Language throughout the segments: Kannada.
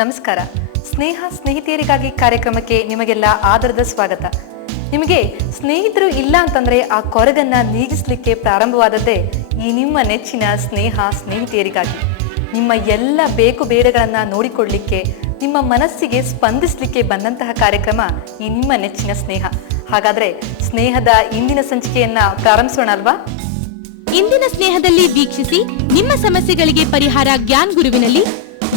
ನಮಸ್ಕಾರ. ಸ್ನೇಹ ಸ್ನೇಹಿತೆಯರಿಗಾಗಿ ಕಾರ್ಯಕ್ರಮಕ್ಕೆ ನಿಮಗೆಲ್ಲ ಆದರದ ಸ್ವಾಗತ. ನಿಮಗೆ ಸ್ನೇಹಿತರು ಇಲ್ಲ ಅಂತಂದ್ರೆ ಆ ಕೊರಗನ್ನ ನೀಗಿಸ್ಲಿಕ್ಕೆ ಪ್ರಾರಂಭವಾದದ್ದೇ ಈ ನಿಮ್ಮ ನೆಚ್ಚಿನ ಸ್ನೇಹ ಸ್ನೇಹಿತೆಯರಿಗಾಗಿ. ನಿಮ್ಮ ಎಲ್ಲ ಬೇಕು ಬೇಡಗಳನ್ನ ನೋಡಿಕೊಳ್ಳಲಿಕ್ಕೆ, ನಿಮ್ಮ ಮನಸ್ಸಿಗೆ ಸ್ಪಂದಿಸಲಿಕ್ಕೆ ಬಂದಂತಹ ಕಾರ್ಯಕ್ರಮ ಈ ನಿಮ್ಮ ನೆಚ್ಚಿನ ಸ್ನೇಹ. ಹಾಗಾದ್ರೆ ಸ್ನೇಹದ ಇಂದಿನ ಸಂಚಿಕೆಯನ್ನ ಪ್ರಾರಂಭಿಸೋಣ ಅಲ್ವಾ? ಇಂದಿನ ಸ್ನೇಹದಲ್ಲಿ ವೀಕ್ಷಿಸಿ ನಿಮ್ಮ ಸಮಸ್ಯೆಗಳಿಗೆ ಪರಿಹಾರ ಜ್ಞಾನ್ ಗುರುವಿನಲ್ಲಿ.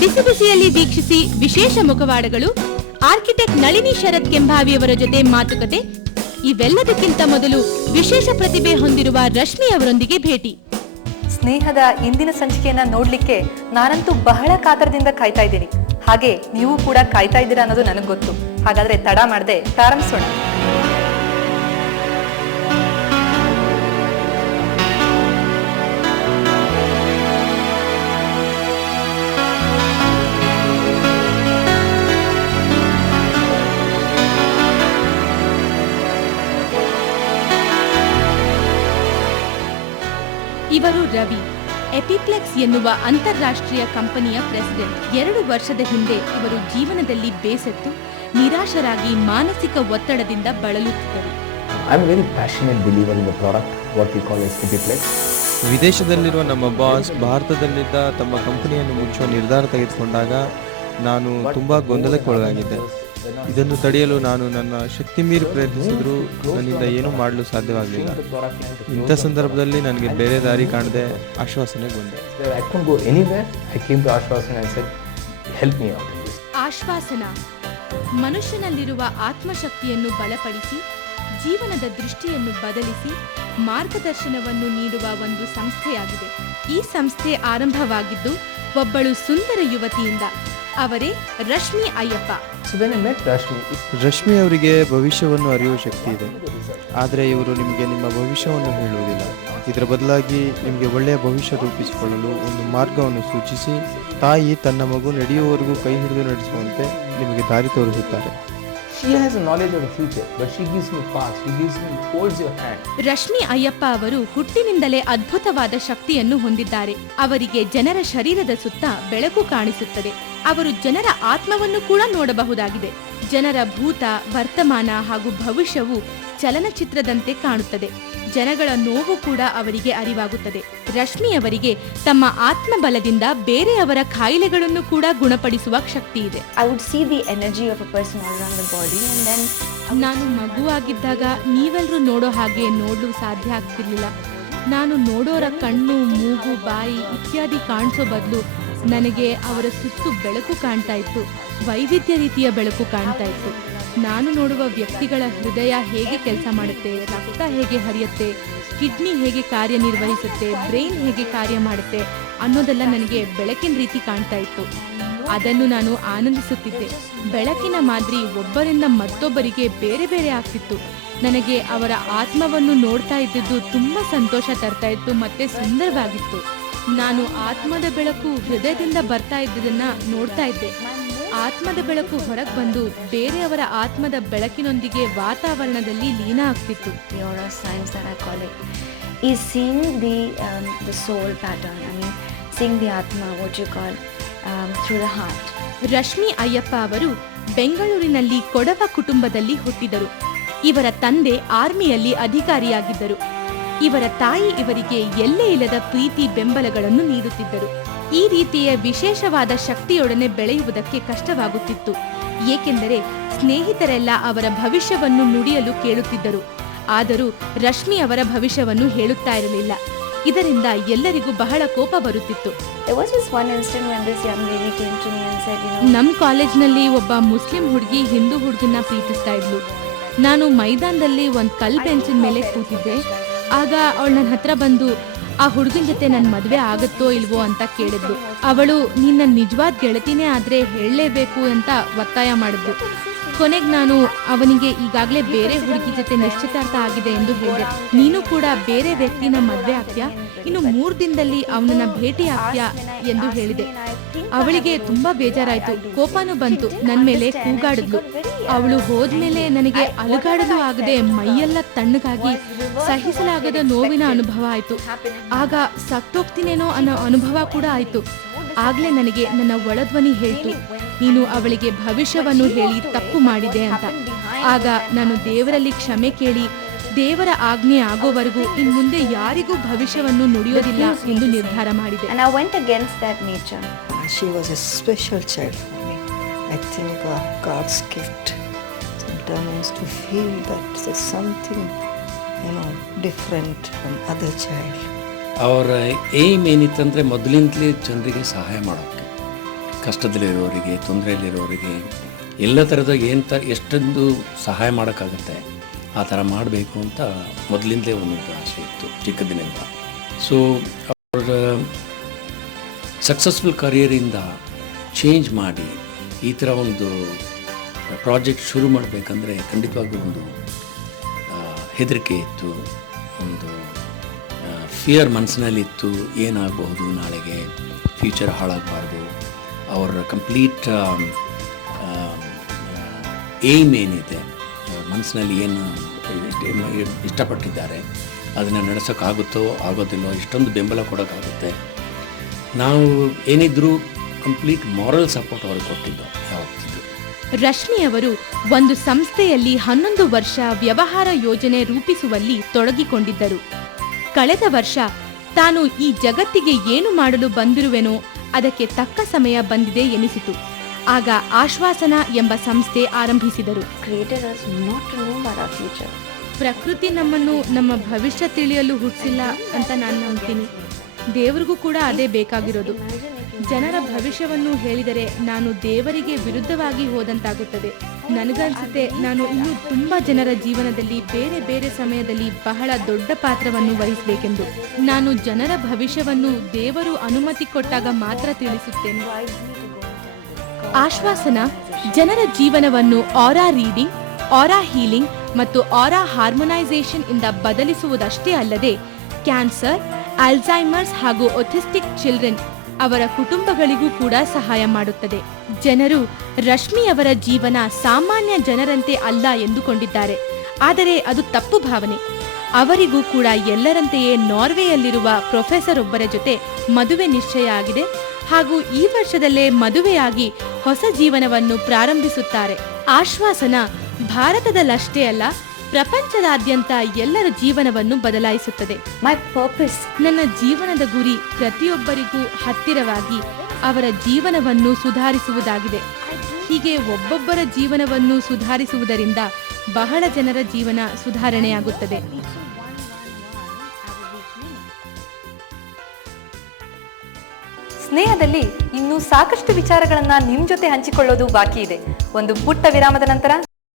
ಬಿಸಿ ಬಿಸಿಯಲ್ಲಿ ವೀಕ್ಷಿಸಿ ವಿಶೇಷ ಮುಖವಾಡಗಳು, ಆರ್ಕಿಟೆಕ್ಟ್ ನಳಿನಿ ಶರತ್ ಕೆಂಭಾವಿಯವರ ಜೊತೆ ಮಾತುಕತೆ. ಇವೆಲ್ಲದಕ್ಕಿಂತ ಮೊದಲು ವಿಶೇಷ ಪ್ರತಿಭೆ ಹೊಂದಿರುವ ರಶ್ಮಿ ಅವರೊಂದಿಗೆ ಭೇಟಿ. ಸ್ನೇಹದ ಇಂದಿನ ಸಂಚಿಕೆಯನ್ನ ನೋಡ್ಲಿಕ್ಕೆ ನಾನಂತೂ ಬಹಳ ಕಾತರದಿಂದ ಕಾಯ್ತಾ ಇದ್ದೀನಿ. ಹಾಗೆ ನೀವು ಕೂಡ ಕಾಯ್ತಾ ಇದ್ದೀರಾ ಅನ್ನೋದು ನನಗೆ ಗೊತ್ತು. ಹಾಗಾದ್ರೆ ತಡ ಮಾಡದೆ ಪ್ರಾರಂಭಿಸೋಣ. ಇವರು ರವಿ, ಎಪಿಪ್ಲೆಕ್ಸ್ ಎನ್ನುವ ಅಂತಾರಾಷ್ಟ್ರೀಯ ಕಂಪನಿಯ ಪ್ರೆಸಿಡೆಂಟ್. 2 ವರ್ಷದ ಹಿಂದೆ ಇವರು ಜೀವನದಲ್ಲಿ ಬೇಸತ್ತು ನಿರಾಶರಾಗಿ ಮಾನಸಿಕ ಒತ್ತಡದಿಂದ ಬಳಲುತ್ತಿದ್ದರು. ವಿದೇಶದಲ್ಲಿರುವ ನಮ್ಮ ಬಾಸ್ ಭಾರತದಲ್ಲಿದ್ದ ತಮ್ಮ ಕಂಪನಿಯನ್ನು ಮುಚ್ಚುವ ನಿರ್ಧಾರ ತೆಗೆದುಕೊಂಡಾಗ ನಾನು ತುಂಬಾ ಗೊಂದಲಕ್ಕೊಳಗಾಗಿದ್ದೆ. ಇದನ್ನು ತಡೆಯಲು ನಾನು ನನ್ನ ಶಕ್ತಿ ಮೀರಿ ಪ್ರಯತ್ನಿಸಿದರೂ ನನ್ನಿಂದ ಏನೂ ಮಾಡಲು ಸಾಧ್ಯವಾಗಲಿಲ್ಲ. ಇಂಥ ಸಂದರ್ಭದಲ್ಲಿ ನನಗೆ ಬೇರೆ ದಾರಿ ಕಾಣದೆ ಆಶ್ವಾಸನೆ ಬಂದೆ. ಆಶ್ವಾಸನ ಮನುಷ್ಯನಲ್ಲಿರುವ ಆತ್ಮಶಕ್ತಿಯನ್ನು ಬಲಪಡಿಸಿ, ಜೀವನದ ದೃಷ್ಟಿಯನ್ನು ಬದಲಿಸಿ ಮಾರ್ಗದರ್ಶನವನ್ನು ನೀಡುವ ಒಂದು ಸಂಸ್ಥೆಯಾಗಿದೆ. ಈ ಸಂಸ್ಥೆ ಆರಂಭವಾಗಿದ್ದು ಒಬ್ಬಳು ಸುಂದರ ಯುವತಿಯಿಂದ. ಅವರೇ ರಶ್ಮಿ ಅಯ್ಯಪ್ಪ. ರಶ್ಮಿ ಅವರಿಗೆ ಭವಿಷ್ಯವನ್ನು ಅರಿಯುವ ಶಕ್ತಿ ಇದೆ, ಆದರೆ ಇವರು ನಿಮಗೆ ನಿಮ್ಮ ಭವಿಷ್ಯವನ್ನು ಹೇಳುವುದಿಲ್ಲ. ಇದರ ಬದಲಾಗಿ ನಿಮಗೆ ಒಳ್ಳೆಯ ಭವಿಷ್ಯ ರೂಪಿಸಿಕೊಳ್ಳಲು ಒಂದು ಮಾರ್ಗವನ್ನು ಸೂಚಿಸಿ, ತಾಯಿ ತನ್ನ ಮಗು ನಡೆಯುವವರೆಗೂ ಕೈ ಹಿಡಿದು ನಡೆಸುವಂತೆ ನಿಮಗೆ ದಾರಿ ತೋರಿಸುತ್ತಾರೆ. ರಶ್ಮಿ ಅಯ್ಯಪ್ಪ ಅವರು ಹುಟ್ಟಿನಿಂದಲೇ ಅದ್ಭುತವಾದ ಶಕ್ತಿಯನ್ನು ಹೊಂದಿದ್ದಾರೆ. ಅವರಿಗೆ ಜನರ ಶರೀರದ ಸುತ್ತ ಬೆಳಕು ಕಾಣಿಸುತ್ತದೆ. ಅವರು ಜನರ ಆತ್ಮವನ್ನು ಕೂಡ ನೋಡಬಹುದಾಗಿದೆ. ಜನರ ಭೂತ, ವರ್ತಮಾನ ಹಾಗೂ ಭವಿಷ್ಯವು ಚಲನಚಿತ್ರದಂತೆ ಕಾಣುತ್ತದೆ. ಜನಗಳ ನೋವು ಕೂಡ ಅವರಿಗೆ ಅರಿವಾಗುತ್ತದೆ. ರಶ್ಮಿ ಅವರಿಗೆ ತಮ್ಮ ಆತ್ಮಬಲದಿಂದ ಬೇರೆಯವರ ಕಾಯಿಲೆಗಳನ್ನು ಕೂಡ ಗುಣಪಡಿಸುವ ಶಕ್ತಿ ಇದೆ. ನಾನು ಮಗುವಾಗಿದ್ದಾಗ ನೀವೆಲ್ಲರೂ ನೋಡೋ ಹಾಗೆ ನೋಡಲು ಸಾಧ್ಯ ಆಗ್ತಿರ್ಲಿಲ್ಲ. ನಾನು ನೋಡೋರ ಕಣ್ಣು, ಮೂಗು, ಬಾಯಿ ಇತ್ಯಾದಿ ಕಾಣಿಸೋ ಬದಲು ನನಗೆ ಅವರ ಸುತ್ತು ಬೆಳಕು ಕಾಣ್ತಾ ಇತ್ತು. ವೈವಿಧ್ಯ ರೀತಿಯ ಬೆಳಕು ಕಾಣ್ತಾ ಇತ್ತು. ನಾನು ನೋಡುವ ವ್ಯಕ್ತಿಗಳ ಹೃದಯ ಹೇಗೆ ಕೆಲಸ ಮಾಡುತ್ತೆ, ರಕ್ತ ಹೇಗೆ ಹರಿಯುತ್ತೆ, ಕಿಡ್ನಿ ಹೇಗೆ ಕಾರ್ಯನಿರ್ವಹಿಸುತ್ತೆ, ಬ್ರೈನ್ ಹೇಗೆ ಕಾರ್ಯ ಮಾಡುತ್ತೆ ಅನ್ನೋದೆಲ್ಲ ನನಗೆ ಬೆಳಕಿನ ರೀತಿ ಕಾಣ್ತಾ ಇತ್ತು. ಅದನ್ನು ನಾನು ಆನಂದಿಸುತ್ತಿದ್ದೆ. ಬೆಳಕಿನ ಮಾದರಿ ಒಬ್ಬರಿಂದ ಮತ್ತೊಬ್ಬರಿಗೆ ಬೇರೆ ಬೇರೆ ಆಗ್ತಿತ್ತು. ನನಗೆ ಅವರ ಆತ್ಮವನ್ನು ನೋಡ್ತಾ ಇದ್ದಿದ್ದು ತುಂಬಾ ಸಂತೋಷ ತರ್ತಾ ಇತ್ತು ಮತ್ತೆ ಸುಂದರವಾಗಿತ್ತು. ನಾನು ಆತ್ಮದ ಬೆಳಕು ಹೃದಯದಿಂದ ಬರ್ತಾ ಇದ್ದುದನ್ನ ನೋಡ್ತಾ ಇದ್ದೆ. ಆತ್ಮದ ಬೆಳಕು ಹೊರಗೆ ಬಂದು ಬೇರೆಯವರ ಆತ್ಮದ ಬೆಳಕಿನೊಂದಿಗೆ ವಾತಾವರಣದಲ್ಲಿ ಲೀನ ಆಗ್ತಿತ್ತು. ರಶ್ಮಿ ಅಯ್ಯಪ್ಪ ಅವರು ಬೆಂಗಳೂರಿನಲ್ಲಿ ಕೊಡವ ಕುಟುಂಬದಲ್ಲಿ ಹುಟ್ಟಿದರು. ಇವರ ತಂದೆ ಆರ್ಮಿಯಲ್ಲಿ ಅಧಿಕಾರಿಯಾಗಿದ್ದರು. ಇವರ ತಾಯಿ ಇವರಿಗೆ ಎಲ್ಲೇ ಇಲ್ಲದ ಪ್ರೀತಿ ಬೆಂಬಲಗಳನ್ನು ನೀಡುತ್ತಿದ್ದರು. ಈ ರೀತಿಯ ವಿಶೇಷವಾದ ಶಕ್ತಿಯೊಡನೆ ಬೆಳೆಯುವುದಕ್ಕೆ ಕಷ್ಟವಾಗುತ್ತಿತ್ತು. ಏಕೆಂದರೆ ಸ್ನೇಹಿತರೆಲ್ಲ ಅವರ ಭವಿಷ್ಯವನ್ನು ನುಡಿಯಲು ಕೇಳುತ್ತಿದ್ದರು. ಆದರೂ ರಶ್ಮಿ ಅವರ ಭವಿಷ್ಯವನ್ನು ಹೇಳುತ್ತಾ ಇರಲಿಲ್ಲ. ಇದರಿಂದ ಎಲ್ಲರಿಗೂ ಬಹಳ ಕೋಪ ಬರುತ್ತಿತ್ತು. ನಮ್ಮ ಕಾಲೇಜ್ನಲ್ಲಿ ಒಬ್ಬ ಮುಸ್ಲಿಂ ಹುಡುಗಿ ಹಿಂದೂ ಹುಡುಗನ್ನ ಪ್ರೀತಿಸ್ತಾ ಇದ್ಲು. ನಾನು ಮೈದಾನದಲ್ಲಿ ಒಂದು ಕಲ್ ಬೆಂಚಿನ ಮೇಲೆ ಕೂತಿದ್ದೆ. ಆಗ ಅವಳು ನನ್ನ ಹತ್ರ ಬಂದು ಆ ಹುಡುಗನ ಜೊತೆ ನನ್ನ ಮದುವೆ ಆಗುತ್ತೋ ಇಲ್ವೋ ಅಂತ ಕೇಳಿದ್ಲು. ಅವಳು ನಿನ್ನ ನಿಜವಾದ ಗೆಳತಿನೇ ಆದ್ರೆ ಹೇಳಲೇಬೇಕು ಅಂತ ಒತ್ತಾಯ ಮಾಡಿದ್ಲು. ಕೊನೆಗೆ ನಾನು ಅವನಿಗೆ ಈಗಾಗಲೇ ಬೇರೆ ಹುಡುಗಿ ಜೊತೆ ನಿಶ್ಚಿತಾರ್ಥ ಆಗಿದೆ ಎಂದು ಹೇಳಿದೆ. ನೀನು ಕೂಡ ಬೇರೆ ವ್ಯಕ್ತಿನ ಮದುವೆ ಆಗ್ತೀಯಾ, ಇನ್ನು 3 ದಿನದಲ್ಲಿ ಅವನನ್ನ ಭೇಟಿ ಆಗ್ತೀಯಾ ಎಂದು ಹೇಳಿದೆ. ಅವಳಿಗೆ ತುಂಬಾ ಬೇಜಾರಾಯ್ತು, ಕೋಪನೂ ಬಂತು. ನನ್ನ ಮೇಲೆ ಕೂಗಾಡಿದ್ಲು. ಅವಳು ಹೋದ್ಮೇಲೆ ನನಗೆ ಅಲುಗಾಡಲು ಆಗದೆ ಮೈಯೆಲ್ಲ ತಣ್ಣಗಾಗಿ ಸಹಿಸಲಾಗದ ನೋವಿನ ಅನುಭವ ಆಯ್ತು. ಆಗ ಸತ್ತೋಗ್ತೀನೇನೋ ಅನ್ನೋ ಅನುಭವ ಕೂಡ ಆಯ್ತು. ಆಗ್ಲೇ ನನಗೆ ನನ್ನ ಒಳಧ್ವನಿ ಹೇಳ್ತು, ನೀನು ಅವಳಿಗೆ ಭವಿಷ್ಯವನ್ನು ಹೇಳಿ ತಪ್ಪು ಮಾಡಿದೆ ಅಂತ. ಆಗ ನಾನು ದೇವರಲ್ಲಿ ಕ್ಷಮೆ ಕೇಳಿ ದೇವರ ಆಜ್ಞೆ ಆಗೋವರೆಗೂ ಇನ್ ಮುಂದೆ ಯಾರಿಗೂ ಭವಿಷ್ಯವನ್ನು ನುಡಿಯೋದಿಲ್ಲ ಎಂದು ನಿರ್ಧಾರ ಮಾಡಿದೆ. And I went against that nature. She was a special child for me. I think God's gift. Sometimes to feel that there's something, different from other child. ಅವರ ಏಮ್ ಏನಿತ್ತಂದರೆ ಮೊದಲಿಂದಲೇ ಜನರಿಗೆ ಸಹಾಯ ಮಾಡೋಕ್ಕೆ, ಕಷ್ಟದಲ್ಲಿರೋರಿಗೆ, ತೊಂದರೆಯಲ್ಲಿರೋರಿಗೆ ಎಲ್ಲ ಥರದ ಎಷ್ಟೊಂದು ಸಹಾಯ ಮಾಡೋಕ್ಕಾಗುತ್ತೆ ಆ ಥರ ಮಾಡಬೇಕು ಅಂತ ಮೊದಲಿಂದಲೇ ಒಂದು ಆಸೆ ಇತ್ತು ಚಿಕ್ಕದಿನಿಂದ. ಸೊ ಅವರ ಸಕ್ಸಸ್ಫುಲ್ ಕರಿಯರಿಂದ ಚೇಂಜ್ ಮಾಡಿ ಈ ಥರ ಒಂದು ಪ್ರಾಜೆಕ್ಟ್ ಶುರು ಮಾಡಬೇಕಂದ್ರೆ ಖಂಡಿತವಾಗ್ಲೂ ಒಂದು ಹೆದರಿಕೆ ಇತ್ತು, ಒಂದು ಫಿಯರ್ ಮನಸ್ಸಿನಲ್ಲಿತ್ತು. ಏನಾಗಬಹುದು ನಾಳೆಗೆ, ಫ್ಯೂಚರ್ ಹಾಳಾಗಬಾರ್ದು, ಅವರ ಕಂಪ್ಲೀಟ್ ಏಮ್ ಏನಿದೆ, ಮನಸ್ಸಿನಲ್ಲಿ ಏನು ಇಷ್ಟಪಟ್ಟಿದ್ದಾರೆ ಅದನ್ನು ನಡೆಸೋಕ್ಕಾಗುತ್ತೋ ಆಗೋದಿಲ್ಲೋ, ಇಷ್ಟೊಂದು ಬೆಂಬಲ ಕೊಡೋಕ್ಕಾಗುತ್ತೆ. ನಾವು ಏನಿದ್ರೂ ಕಂಪ್ಲೀಟ್ ಮಾರಲ್ ಸಪೋರ್ಟ್ ಅವ್ರಿಗೆ ಕೊಟ್ಟಿದ್ದು ಯಾವತ್ತಿದ್ದು. ರಶ್ಮಿ ಅವರು ಒಂದು ಸಂಸ್ಥೆಯಲ್ಲಿ 11 ವರ್ಷ ವ್ಯವಹಾರ ಯೋಜನೆ ರೂಪಿಸುವಲ್ಲಿ ತೊಡಗಿಕೊಂಡಿದ್ದರು. ಕಳೆದ ವರ್ಷ ತಾನು ಈ ಜಗತ್ತಿಗೆ ಏನು ಮಾಡಲು ಬಂದಿರುವೆನೋ ಅದಕ್ಕೆ ತಕ್ಕ ಸಮಯ ಬಂದಿದೆ ಎನಿಸಿತು. ಆಗ ಆಶ್ವಾಸನ ಎಂಬ ಸಂಸ್ಥೆ ಆರಂಭಿಸಿದರು. Created us not to know about our future. ಪ್ರಕೃತಿ ನಮ್ಮನ್ನು ನಮ್ಮ ಭವಿಷ್ಯ ತಿಳಿಯಲು ಹುಟ್ಟಿಸಿಲ್ಲ ಅಂತ ನಾನು ನಂಬ್ತೀನಿ. ದೇವರಿಗೂ ಕೂಡ ಅದೇ ಬೇಕಾಗಿರೋದು. ಜನರ ಭವಿಷ್ಯವನ್ನು ಹೇಳಿದರೆ ನಾನು ದೇವರಿಗೆ ವಿರುದ್ಧವಾಗಿ ಹೋದಂತಾಗುತ್ತದೆ. ನನಗನ್ಸುತ್ತೆ ನಾನು ಇನ್ನೂ ತುಂಬಾ ಜನರ ಜೀವನದಲ್ಲಿ ಬೇರೆ ಬೇರೆ ಸಮಯದಲ್ಲಿ ಬಹಳ ದೊಡ್ಡ ಪಾತ್ರವನ್ನು ವಹಿಸಬೇಕೆಂದು. ನಾನು ಜನರ ಭವಿಷ್ಯವನ್ನು ದೇವರು ಅನುಮತಿ ಕೊಟ್ಟಾಗ ಮಾತ್ರ ತಿಳಿಸುತ್ತೇನೆ. ಆಶ್ವಾಸನ ಜನರ ಜೀವನವನ್ನು ಆರಾ ರೀಡಿಂಗ್, ಆರಾ ಹೀಲಿಂಗ್ ಮತ್ತು ಆರಾ ಹಾರ್ಮೋನೈಸೇಷನ್ ಇಂದ ಬದಲಿಸುವುದಷ್ಟೇ ಅಲ್ಲದೆ ಕ್ಯಾನ್ಸರ್, ಅಲ್ಝೈಮರ್ಸ್ ಹಾಗೂ ಆಟಿಸ್ಟಿಕ್ ಚಿಲ್ಡ್ರನ್ ಅವರ ಕುಟುಂಬಗಳಿಗೂ ಕೂಡ ಸಹಾಯ ಮಾಡುತ್ತದೆ. ಜನರು ರಶ್ಮಿಯವರ ಜೀವನ ಸಾಮಾನ್ಯ ಜನರಂತೆ ಅಲ್ಲ ಎಂದುಕೊಂಡಿದ್ದಾರೆ, ಆದರೆ ಅದು ತಪ್ಪು ಭಾವನೆ. ಅವರಿಗೂ ಕೂಡ ಎಲ್ಲರಂತೆಯೇ ನಾರ್ವೆಯಲ್ಲಿರುವ ಪ್ರೊಫೆಸರ್ ಒಬ್ಬರ ಜೊತೆ ಮದುವೆ ನಿಶ್ಚಯ ಆಗಿದೆ ಹಾಗೂ ಈ ವರ್ಷದಲ್ಲೇ ಮದುವೆಯಾಗಿ ಹೊಸ ಜೀವನವನ್ನು ಪ್ರಾರಂಭಿಸುತ್ತಾರೆ. ಆಶ್ವಾಸನ ಭಾರತದಲ್ಲಷ್ಟೇ ಅಲ್ಲ, ಪ್ರಪಂಚದಾದ್ಯಂತ ಎಲ್ಲರ ಜೀವನವನ್ನು ಬದಲಾಯಿಸುತ್ತದೆ. My purpose. ನನ್ನ ಜೀವನದ ಗುರಿ ಪ್ರತಿಯೊಬ್ಬರಿಗೂ ಹತ್ತಿರವಾಗಿ ಅವರ ಜೀವನವನ್ನು ಸುಧಾರಿಸುವುದಾಗಿದೆ. ಹೀಗೆ ಒಬ್ಬೊಬ್ಬರ ಜೀವನವನ್ನು ಸುಧಾರಿಸುವುದರಿಂದ ಬಹಳ ಜನರ ಜೀವನ ಸುಧಾರಣೆಯಾಗುತ್ತದೆ. ಸ್ನೇಹದಲ್ಲಿ ಇನ್ನೂ ಸಾಕಷ್ಟು ವಿಚಾರಗಳನ್ನ ನಿಮ್ ಜೊತೆ ಹಂಚಿಕೊಳ್ಳೋದು ಬಾಕಿ ಇದೆ. ಒಂದು ಪುಟ್ಟ ವಿರಾಮದ ನಂತರ